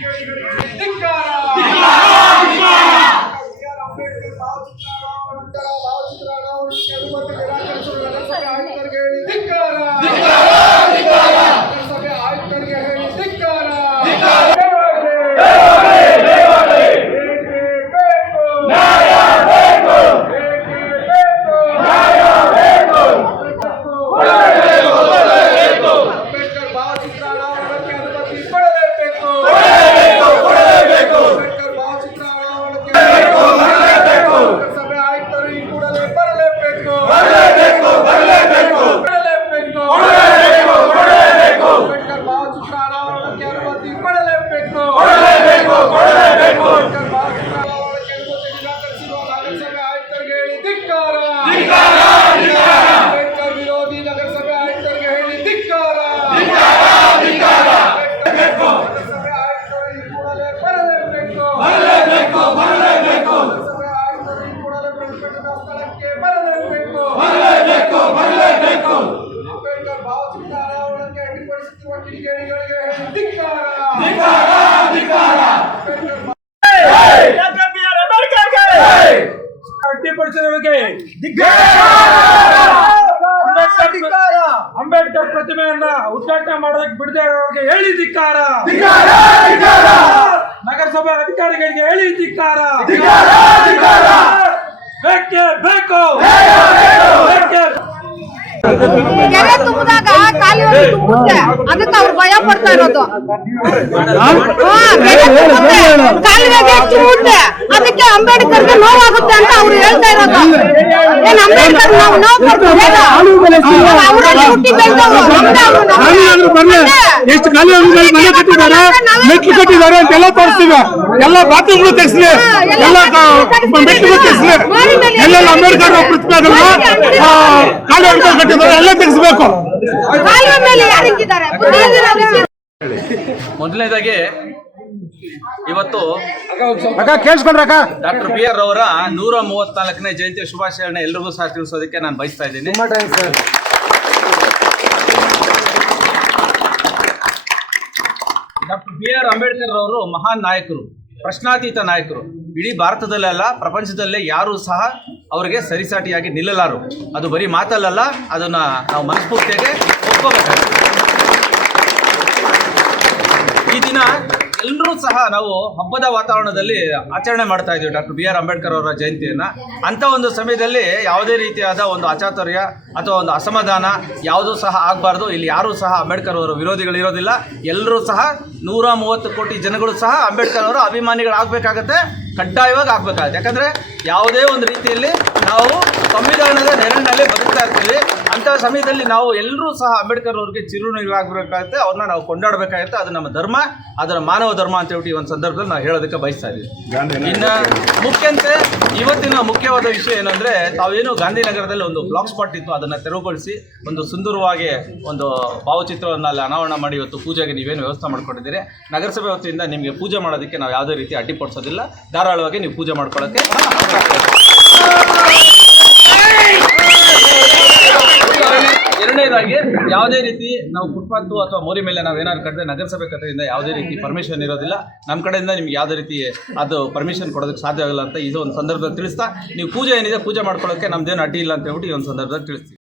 Thank God. Ambedkar ಅಡ್ಡಿಪಡಿಸುತ್ತಿರುವ ಕಿಡಿಗೇಡಿಗಳಿಗೆ ಧಿಕ್ಕಾರ ಅಡ್ಡಿಪಡಿಸಿದವರಿಗೆ ಪ್ರತಿಮೆಯನ್ನ ಉದ್ಘಾಟನೆ ಮಾಡೋದಕ್ಕೆ ಬಿಡದೆ ಇರೋರಿಗೆ ಹೇಳಿ ಧಿಕ್ಕಾರ. ನಗರಸಭೆ ಅಧಿಕಾರಿಗಳಿಗೆ ಹೇಳಿ ಧಿಕ್ಕಾರ. ಬೇಕು. ಬೇಕೇ ಕೆರೆ ತುಂಬಿದಾಗ ಖಾಲಿ ತುಂಬುತ್ತೆ ಅದಕ್ಕೆ ಅವ್ರು ಭಯ ಪಡ್ತಾ ಇರೋದು. ಕಾಲುವೆಗೆ ತುಂಬುತ್ತೆ ಅದಕ್ಕೆ ಅಂಬೇಡ್ಕರ್ಗೆ ನೋವಾಗುತ್ತೆ ಅಂತ ಅವ್ರು ಹೇಳ್ತಾ ಇರೋದು. ಏನ್ ಅಂಬೇಡ್ಕರ್ ನಾವು ನೋವು ಕೊಡ್ತೀವಿ ಅವರಲ್ಲಿ ಹುಟ್ಟಿ ಬೆಳೆದವರು. ಎಷ್ಟು ಖಾಲಿ ಮನೆ ಕಟ್ಟಿದ್ದಾರೆ? ಮೆಟ್ಲು ಕಟ್ಟಿದ್ದಾರೆ ಅಂತೆಲ್ಲ ತೋರಿಸ್ತೀವಿ. ಎಲ್ಲ ಬಾತ್ರೂಮ್ಗಳು ತೆಗ್ಸ್ಲಿ. ಎಲ್ಲ ಮೆಟ್ಲು ತೆಗ್ಸ್ಲಿ. ಎಲ್ಲೆಲ್ಲ ಅಂಬೇಡ್ಕರ್ ಪ್ರತಿಮೆಗಳನ್ನ ಆ, ಖಾಲಿ ಹಳ್ಳಿಗಳು ಕಟ್ಟಿದ್ದಾರೆ. ಎಲ್ಲ ತೆಗಿಸ್ಬೇಕು. ಮೊದಲನೇದಾಗಿ ಇವತ್ತು ಡಾಕ್ಟರ್ ಬಿ ಆರ್ ಅವರ ನೂರ ಮೂವತ್ನಾಲ್ಕನೇ ಜಯಂತಿ ಶುಭಾಶಯಗಳನ್ನ ಎಲ್ರಿಗೂ ಸಹ ತಿಳಿಸೋದಕ್ಕೆ ನಾನು ಬಯಸ್ತಾ ಇದ್ದೀನಿ. ಡಾಕ್ಟರ್ ಬಿ ಆರ್ ಅಂಬೇಡ್ಕರ್ ಅವರು ಮಹಾನ್ ನಾಯಕರು, ಪ್ರಶ್ನಾತೀತ ನಾಯಕರು. ಇಡೀ ಭಾರತದಲ್ಲೆಲ್ಲ ಪ್ರಪಂಚದಲ್ಲೇ ಯಾರೂ ಸಹ ಅವರಿಗೆ ಸರಿಸಾಟಿಯಾಗಿ ನಿಲ್ಲಲಾರು. ಅದು ಬರೀ ಮಾತಲ್ಲಲ್ಲ, ಅದನ್ನ ನಾವು ಮನಸ್ಫೂರ್ತಿಯಾಗಿ ಒಪ್ಪಬೇಕು ಈ ದಿನ ಎಲ್ಲರೂ ಸಹ ನಾವು ಹಬ್ಬದ ವಾತಾವರಣದಲ್ಲಿ ಆಚರಣೆ ಮಾಡ್ತಾ ಇದ್ದೀವಿ ಡಾಕ್ಟರ್ ಬಿ ಆರ್ ಅಂಬೇಡ್ಕರ್ ಅವರ ಜಯಂತಿಯನ್ನು. ಅಂತ ಒಂದು ಸಮಯದಲ್ಲಿ ಯಾವುದೇ ರೀತಿಯಾದ ಒಂದು ಅಚಾತುರ್ಯ ಅಥವಾ ಒಂದು ಅಸಮಾಧಾನ ಯಾವುದೂ ಸಹ ಆಗಬಾರ್ದು. ಇಲ್ಲಿ ಯಾರೂ ಸಹ ಅಂಬೇಡ್ಕರ್ ಅವರ ವಿರೋಧಿಗಳಿರೋದಿಲ್ಲ ಎಲ್ಲರೂ ಸಹ ನೂರ ಮೂವತ್ತು ಕೋಟಿ ಜನಗಳು ಸಹ ಅಂಬೇಡ್ಕರ್ ಅವರ ಅಭಿಮಾನಿಗಳಾಗಬೇಕಾಗತ್ತೆ. ಕಡ್ಡಾಯವಾಗಿ ಆಗಬೇಕಾಗುತ್ತೆ. ಯಾಕಂದರೆ ಯಾವುದೇ ಒಂದು ರೀತಿಯಲ್ಲಿ ನಾವು ಸಂವಿಧಾನದ ನೆರಳಿನಲ್ಲಿ ಬದುಕ್ತಾ ಇರ್ತೀವಿ. ಅಂಥ ಸಮಯದಲ್ಲಿ ನಾವು ಎಲ್ಲರೂ ಸಹ ಅಂಬೇಡ್ಕರ್ ಅವ್ರಿಗೆ ಚಿರುಣಿಗಳಾಗಬೇಕಾಗುತ್ತೆ ಅವ್ರನ್ನ ನಾವು ಕೊಂಡಾಡಬೇಕಾಗುತ್ತೆ. ಅದು ನಮ್ಮ ಧರ್ಮ ಅದರ ಮಾನವ ಧರ್ಮ ಅಂತ ಹೇಳ್ಬಿಟ್ಟು ಈ ಒಂದು ಸಂದರ್ಭದಲ್ಲಿ ನಾವು ಹೇಳೋದಕ್ಕೆ ಬಯಸ್ತಾ ಇದ್ದೀವಿ. ಇನ್ನು ಮುಖ್ಯಂತೆ ಇವತ್ತಿನ ಮುಖ್ಯವಾದ ವಿಷಯ ಏನಂದ್ರೆ ತಾವೇನು ಗಾಂಧಿನಗರದಲ್ಲಿ ಒಂದು ಬ್ಲಾಕ್ ಸ್ಪಾಟ್ ಇತ್ತು ಅದನ್ನ ತೆರವುಗೊಳಿಸಿ ಒಂದು ಸುಂದರವಾಗಿ ಒಂದು ಭಾವಚಿತ್ರವನ್ನು ಅಲ್ಲಿ ಅನಾವರಣ ಮಾಡಿ ಇವತ್ತು ಪೂಜೆಗೆ ನೀವೇನು ವ್ಯವಸ್ಥೆ ಮಾಡ್ಕೊಂಡಿದ್ದೀರಿ. ನಗರಸಭೆ ವತಿಯಿಂದ ನಿಮಗೆ ಪೂಜೆ ಮಾಡೋದಕ್ಕೆ ನಾವು ಯಾವುದೇ ರೀತಿ ಅಡ್ಡಿಪಡಿಸೋದಿಲ್ಲ ಧಾರಾಳವಾಗಿ ನೀವು ಪೂಜೆ ಮಾಡ್ಕೊಳ್ಳೋಕ್ಕೆ ಎರಡನೇದಾಗಿ ಯಾವುದೇ ರೀತಿ ನಾವು ಫುಟ್ಪಾತ್ ಅಥವಾ ಮೋರಿ ಮೇಲೆ ನಾವು ಏನಾದ್ರು ಕಟ್ಟಿದ್ರೆ ನಗರಸಭೆ ಕಡೆಯಿಂದ ಯಾವುದೇ ರೀತಿ ಪರ್ಮಿಷನ್ ಇರೋದಿಲ್ಲ. ನಮ್ಮ ಕಡೆಯಿಂದ ನಿಮ್ಗೆ ಯಾವುದೇ ರೀತಿ ಅದು ಪರ್ಮಿಷನ್ ಕೊಡೋದಕ್ಕೆ ಸಾಧ್ಯ ಆಗಲ್ಲ ಅಂತ ಇದು ಒಂದು ಸಂದರ್ಭದಲ್ಲಿ ತಿಳಿಸ್ತಾ, ನೀವು ಪೂಜೆ ಏನಿದೆ ಪೂಜೆ ಮಾಡ್ಕೊಳ್ಳೋಕ್ಕೆ ನಮ್ದೇನು ಅಡ್ಡಿ ಇಲ್ಲ ಅಂತ ಹೇಳ್ಬಿಟ್ಟು ಈ ಒಂದು ಸಂದರ್ಭದಲ್ಲಿ ತಿಳಿಸ್ತೀವಿ.